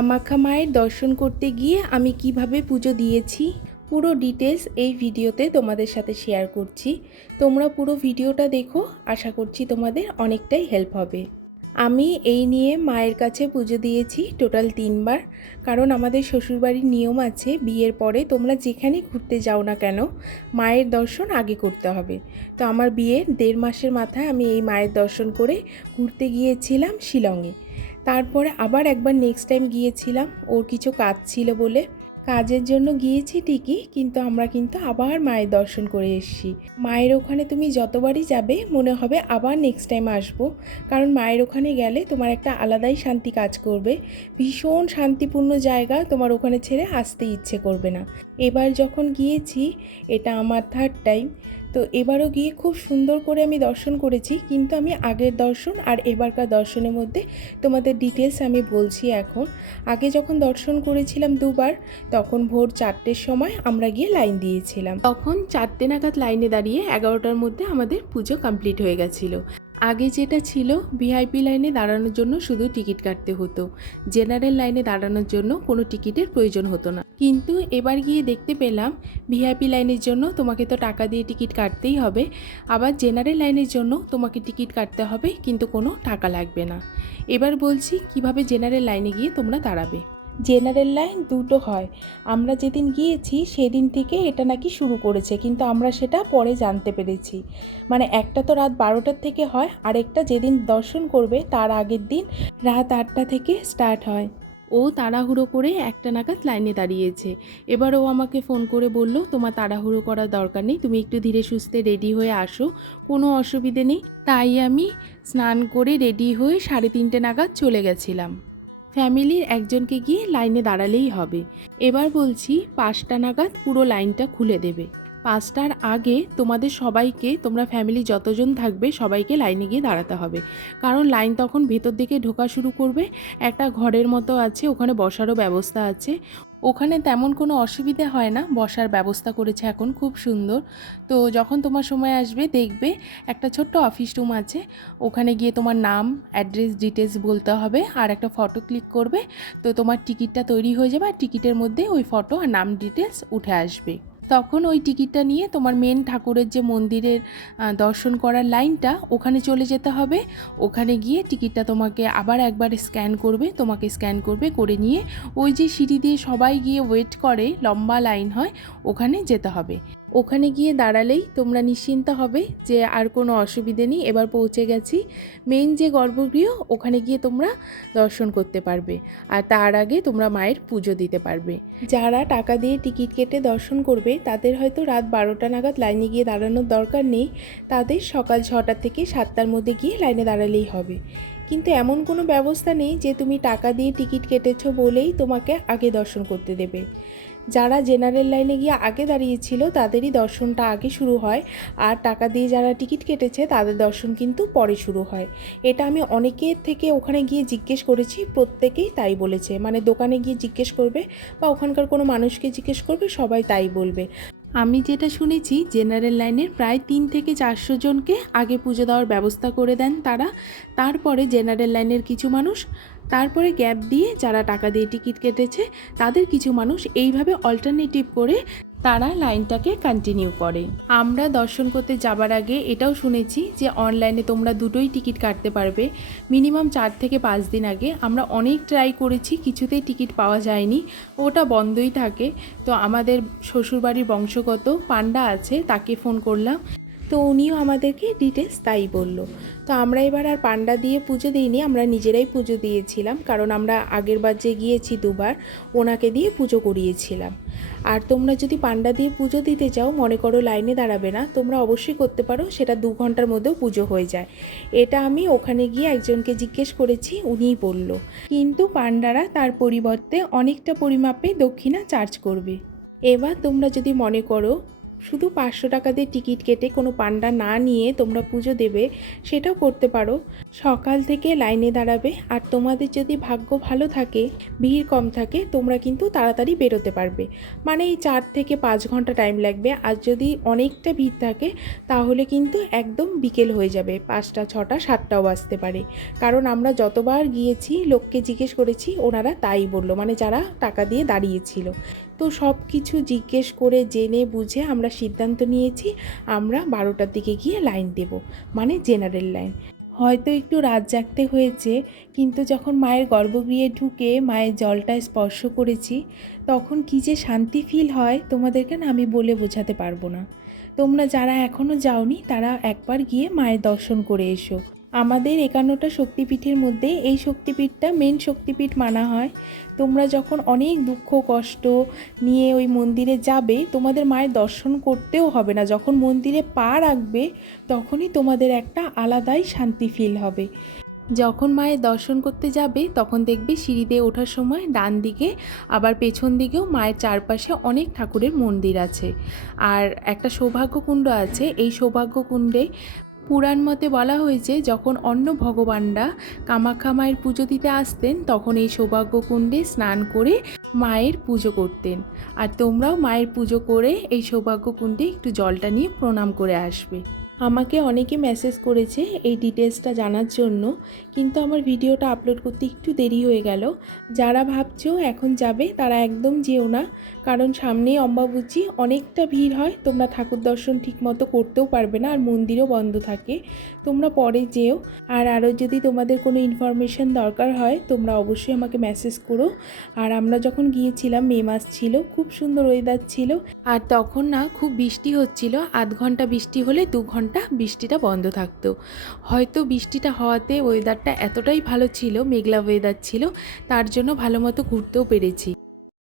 কামাখ্যা মায়ের দর্শন করতে গিয়ে আমি কিভাবে পুজো দিয়েছি পুরো ডিটেলস এই ভিডিওতে তোমাদের সাথে শেয়ার করছি। তোমরা পুরো ভিডিওটা দেখো, আশা করছি তোমাদের অনেকটাই হেল্প হবে। আমি এই নিয়ে মায়ের কাছে পুজো দিয়েছি টোটাল 3বার। কারণ আমাদের শ্বশুরবাড়ির নিয়ম আছে, বিয়ের পরে তোমরা যেখানেই ঘুরতে যাও না কেন মায়ের দর্শন আগে করতে হবে। তো আমার বিয়ের 1.5 মাসের মাথায় আমি এই মায়ের দর্শন করে ঘুরতে গিয়েছিলাম শিলংয়ে। তারপরে আবার একবার নেক্সট টাইম গিয়েছিলাম, ওর কিছু কাজ ছিল বলে। কাজের জন্য গিয়েছি ঠিকই, কিন্তু আমরা আবার মায়ের দর্শন করে এসেছি। মায়ের ওখানে তুমি যতবারই যাবে মনে হবে আবার নেক্সট টাইম আসবো। কারণ মায়ের ওখানে গেলে তোমার একটা আলাদাই শান্তি কাজ করবে, ভীষণ শান্তিপূর্ণ জায়গা, তোমার ওখানে ছেড়ে আসতে ইচ্ছে করবে না। এবার যখন গিয়েছি, এটা আমার 3rd টাইম, তো এবারও গিয়ে খুব সুন্দর করে আমি দর্শন করেছি। কিন্তু আমি আগের দর্শন আর এবারকার দর্শনের মধ্যে তোমাদের ডিটেলস আমি বলছি এখন। আগে যখন দর্শন করেছিলাম 2বার, তখন ভোর 4টের সময় আমরা গিয়ে লাইন দিয়েছিলাম। তখন 4টে নাগাদ লাইনে দাঁড়িয়ে 11টার মধ্যে আমাদের পুজো কমপ্লিট হয়ে গেছিলো। আগে যেটা ছিল, ভিআইপি লাইনে দাঁড়ানোর জন্য শুধু টিকিট কাটতে হতো, জেনারেল লাইনে দাঁড়ানোর জন্য কোনো টিকিটের প্রয়োজন হতো না। কিন্তু এবার গিয়ে দেখতে পেলাম ভিআইপি লাইনের জন্য তোমাকে তো টাকা দিয়ে টিকিট কাটতেই হবে, আবার জেনারেল লাইনের জন্য তোমাকে টিকিট কাটতে হবে, কিন্তু কোনো টাকা লাগবে না। এবার বলছি কিভাবে জেনারেল লাইনে গিয়ে তোমরা দাঁড়াবে। জেনারেল লাইন দুটো হয়, আমরা যেদিন গিয়েছি সেদিন থেকে এটা নাকি শুরু করেছে, কিন্তু আমরা সেটা পরে জানতে পেরেছি। মানে একটা তো রাত 12টার থেকে হয়, আরেকটা যেদিন দর্শন করবে তার আগের দিন রাত 8টা থেকে স্টার্ট হয়। ও তাড়াহুড়ো করে 1টা নাগাদ লাইনে দাঁড়িয়েছে। এবার ও আমাকে ফোন করে বলল, তোমার তাড়াহুড়ো করার দরকার নেই, তুমি একটু ধীরে সুস্থে রেডি হয়ে আসো, কোনো অসুবিধে নেই। তাই আমি স্নান করে রেডি হয়ে 3:30 নাগাদ চলে গেছিলাম। ফ্যামিলির একজনকে গিয়ে লাইনে দাঁড়ালেই হবে। এবার বলছি 5টা নাগাদ পুরো লাইনটা খুলে দেবে। 5টার আগে তোমাদের সবাইকে, তোমরা ফ্যামিলি যতজন থাকবে সবাইকে লাইনে গিয়ে দাঁড়াতে হবে। কারণ লাইন তখন ভেতর দিকে ঢোকা শুরু করবে। একটা ঘরের মতো আছে, ওখানে বসারও ব্যবস্থা আছে। ওখানে তেমন কোনো অসুবিধে হয় না, বসার ব্যবস্থা করেছে এখন খুব সুন্দর। তো যখন তোমার সময় আসবে দেখবে একটা ছোট্ট অফিস রুম আছে, ওখানে গিয়ে তোমার নাম, অ্যাড্রেস, ডিটেলস বলতে হবে, আর একটা ফটো ক্লিক করবে, তো তোমার টিকিটটা তৈরি হয়ে যাবে। আর টিকিটের মধ্যে ওই ফটো আর নাম ডিটেলস উঠে আসবে। তখন ওই টিকিটটা নিয়ে তোমার মেন ঠাকুরের যে মন্দিরের দর্শন করার লাইনটা, ওখানে চলে যেতে হবে। ওখানে গিয়ে টিকিটটা তোমাকে আবার একবার স্ক্যান করবে, তোমাকে স্ক্যান করবে, করে নিয়ে ওই যে সিঁড়ি দিয়ে সবাই গিয়ে ওয়েট করে, লম্বা লাইন হয়, ওখানে যেতে হবে। ওখানে গিয়ে দাঁড়ালেই তোমরা নিশ্চিন্ত হবে যে আর কোনো অসুবিধে নেই, এবার পৌঁছে গেছি। মেন যে গর্ভগৃহ, ওখানে গিয়ে তোমরা দর্শন করতে পারবে, আর তার আগে তোমরা মায়ের পুজো দিতে পারবে। যারা টাকা দিয়ে টিকিট কেটে দর্শন করবে তাদের হয়তো রাত 12টা নাগাদ লাইনে গিয়ে দাঁড়ানোর দরকার নেই, তাদের সকাল 6টা থেকে 7টার মধ্যে গিয়ে লাইনে দাঁড়ালেই হবে। কিন্তু এমন কোনো ব্যবস্থা নেই যে তুমি টাকা দিয়ে টিকিট কেটেছো বলেই তোমাকে আগে দর্শন করতে দেবে। যারা জেনারেল লাইনে গিয়ে আগে দাঁড়িয়েছিল তাদেরই দর্শনটা আগে শুরু হয়, আর টাকা দিয়ে যারা টিকিট কেটেছে তাদের দর্শন কিন্তু পরে শুরু হয়। এটা আমি অনেকের থেকে ওখানে গিয়ে জিজ্ঞেস করেছি, প্রত্যেকেই তাই বলেছে। মানে দোকানে গিয়ে জিজ্ঞেস করবে বা ওখানকার কোনো মানুষকে জিজ্ঞেস করবে, সবাই তাই বলবে। আমি যেটা শুনেছি, জেনারেল লাইনের প্রায় 300 থেকে 400 জনকে আগে পুজো দেওয়ার ব্যবস্থা করে দেন তারা। তারপরে জেনারেল লাইনের কিছু মানুষ, তারপরে গ্যাপ দিয়ে যারা টাকা দিয়ে টিকিট কেটেছে তাদের কিছু মানুষ, এইভাবে অল্টারনেটিভ করে তারা লাইনটাকে কন্টিনিউ করে। আমরা দর্শন করতে যাবার আগে এটাও শুনেছি যে অনলাইনে তোমরা দুটোই টিকিট কাটতে পারবে মিনিমাম 4 থেকে 5 দিন আগে। আমরা অনেক ট্রাই করেছি, কিছুতেই টিকিট পাওয়া যায়নি, ওটা বন্ধই থাকে। তো আমাদের শ্বশুরবাড়ির বংশগত পান্ডা আছে, তাকে ফোন করলাম, তো উনিও আমাদেরকে ডিটেলস তাই বলল। তো আমরা এবার আর পান্ডা দিয়ে পুজো দিইনি, আমরা নিজেরাই পুজো দিয়েছিলাম। কারণ আমরা আগের বার যে গিয়েছি 2বার, ওনাকে দিয়ে পুজো করিয়েছিলাম। আর তোমরা যদি পান্ডা দিয়ে পুজো দিতে চাও, মনে করো লাইনে দাঁড়াবে না, তোমরা অবশ্যই করতে পারো, সেটা 2 ঘন্টার মধ্যেও পুজো হয়ে যায়। এটা আমি ওখানে গিয়ে একজনকে জিজ্ঞেস করেছি, উনিই বলল। কিন্তু পান্ডারা তার পরিবর্তে অনেকটা পরিমাপে দক্ষিণা চার্জ করবে। এবার তোমরা যদি মনে করো শুধু 500 টাকা দিয়ে টিকিট কেটে কোনো পান্ডা না নিয়ে তোমরা পুজো দেবে, সেটাও করতে পারো। সকাল থেকে লাইনে দাঁড়াবে, আর তোমাদের যদি ভাগ্য ভালো থাকে, ভিড় কম থাকে, তোমরা কিন্তু তাড়াতাড়ি বেরোতে পারবে। মানে এই 4 থেকে 5 ঘন্টা টাইম লাগবে। আর যদি অনেকটা ভিড় থাকে তাহলে কিন্তু একদম বিকেল হয়ে যাবে, 5টা 6টা 7টাও বাজতে পারে। কারণ আমরা যতবার গিয়েছি লোককে জিজ্ঞেস করেছি, ওনারা তাই বললো, মানে যারা টাকা দিয়ে দাঁড়িয়েছিল। তো সব কিছু জিজ্ঞেস করে জেনে বুঝে আমরা সিদ্ধান্ত নিয়েছি আমরা 12টার দিকে গিয়ে লাইন দেব, মানে জেনারেল লাইন। হয়তো একটু রাত জাগতে হয়েছে, কিন্তু যখন মায়ের গর্ভগৃহে ঢুকে মায়ের জলটা স্পর্শ করেছি, তখন কী যে শান্তি ফিল হয় তোমাদেরকে না আমি বলে বোঝাতে পারবো না। তোমরা যারা এখনও যাওনি তারা একবার গিয়ে মায়ের দর্শন করে এসো। আমাদের 51টা শক্তিপীঠের মধ্যে এই শক্তিপীঠটা মেন শক্তিপীঠ মানা হয়। তোমরা যখন অনেক দুঃখ কষ্ট নিয়ে ওই মন্দিরে যাবে, তোমাদের মায়ের দর্শন করতেও হবে না, যখন মন্দিরে পা রাখবে তখনই তোমাদের একটা আলাদাই শান্তি ফিল হবে। যখন মায়ের দর্শন করতে যাবে তখন দেখবে সিঁড়ি দিয়ে ওঠার সময় ডান দিকে আবার পেছন দিকেও মায়ের চারপাশে অনেক ঠাকুরের মন্দির আছে। আর একটা সৌভাগ্যকুণ্ড আছে। এই সৌভাগ্যকুণ্ডে পুরাণ মতে বলা হয়েছে যখন অন্য ভগবানরা কামাখ্যা মায়ের পুজো দিতে আসতেন তখন এই সৌভাগ্যকুণ্ডে স্নান করে মায়ের পুজো করতেন। আর তোমরাও মায়ের পুজো করে এই সৌভাগ্যকুণ্ডে একটু জলটা নিয়ে প্রণাম করে আসবে। আমাকে অনেকে মেসেজ করেছে এই ডিটেলসটা জানার জন্য, কিন্তু আমার ভিডিওটা আপলোড করতে একটু দেরি হয়ে গেল। যারা ভাবছো এখন যাবে তারা একদম যেও না, কারণ সামনেই অম্বাবুচি, অনেকটা ভিড় হয়, তোমরা ঠাকুর দর্শন ঠিকমতো করতেও পারবে না, আর মন্দিরও বন্ধ থাকে। তোমরা পরে যেও। আর আরও যদি তোমাদের কোনো ইনফরমেশান দরকার হয় তোমরা অবশ্যই আমাকে মেসেজ করো। আর আমরা যখন গিয়েছিলাম মে মাস ছিল, খুব সুন্দর ওয়েদার ছিল, আর তখন না খুব বৃষ্টি হচ্ছিল। আধ ঘন্টা বৃষ্টি হলে 2 ঘন্টা বৃষ্টিটা বন্ধ থাকতো। হয়তো বৃষ্টিটা হওয়াতে ওয়েদারটা এতটাই ভালো ছিল, মেঘলা ওয়েদার ছিল, তার জন্য ভালো মতো ঘুরতেও পেরেছি।